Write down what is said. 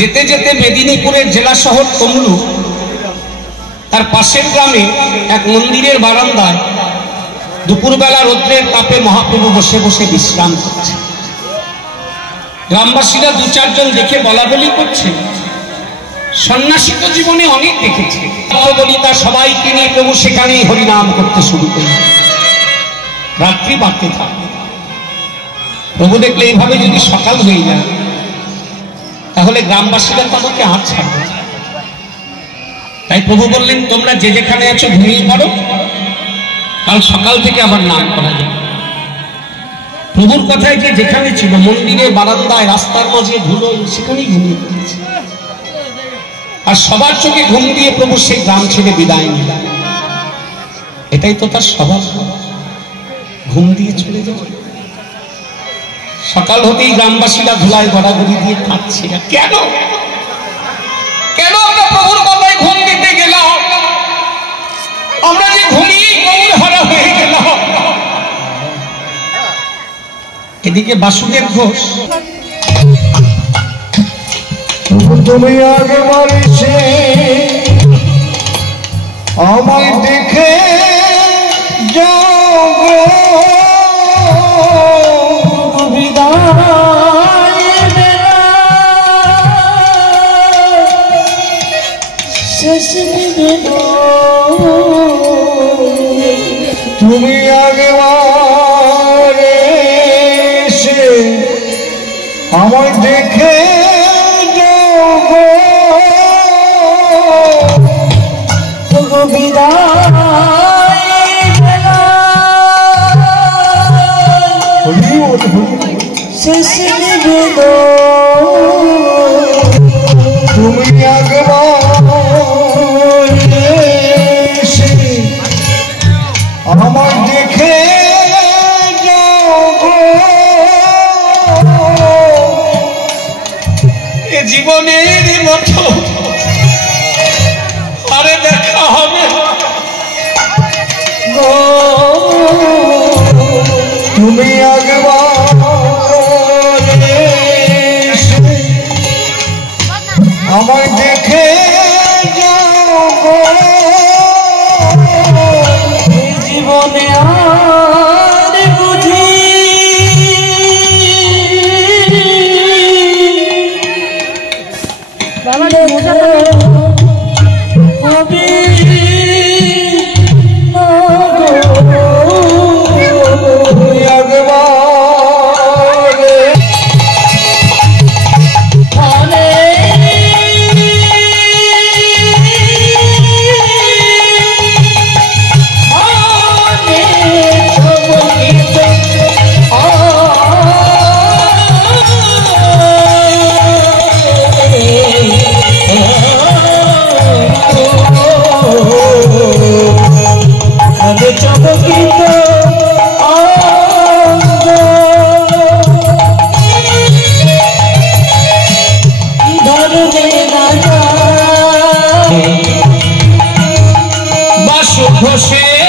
যেতে যেতে মেদিনীপুরের জেলা শহর তমলুক, তার পাশের গ্রামে এক মন্দিরের বারান্দায় দুপুরবেলা রৌদ্রের তাপে মহাপ্রভু বসে বসে বিশ্রাম করছে। গ্রামবাসীরা দু চারজন দেখে বলা বলি করছে, সন্ন্যাসী তো জীবনে অনেক দেখেছে, বলি তা সবাইকে নিয়ে প্রভু সেখানেই হরিনাম করতে শুরু করে। রাত্রি বাড়তে থাকে, প্রভু দেখলে এইভাবে যদি সকাল হয়ে যায় তাহলে গ্রামবাসীরা তাদেরকে আর ছাড়বে। তাই প্রভু বললেন, তোমরা যে যেখানে আছো ঘুমিয়ে পড়ো, কাল সকাল থেকে আবার নাম করা যাবে। প্রভুর কথায় যে যেখানে ছিল, মন্দিরে বারান্দায় রাস্তার মাঝে ধুলোয়, সেখানেই ঘুমিয়ে পড়েছে। আর সবার চোখে ঘুম দিয়ে প্রভু সেই গ্রাম ছেড়ে বিদায় নিল। এটাই তো তার স্বভাব, ঘুম দিয়ে চলে যাবে। সকাল হতেই গ্রামবাসীরা ধুলায় গড়াগড়ি দিয়ে কাঁদছে। কেন কেন আমরা প্রভুর কথায় ঘুম দিতে গেলাম? আমরা যে ঘুমিয়ে গৌর হারা হয়ে গেলাম। এদিকে বাসুদেব ঘোষ, তুমি আগে বাড়িছে আমায় দেখে যাও গো, বিদায় দেনা শেষ দিন। তুমি আগে বাড়িছে আমায় দেখে তুমি আমার দেখে জীবনের মতো আরে দেখা হবে। তুমি আমায় দেখে যাও গো, জীবনে আর বুঝি হবে ঘোষে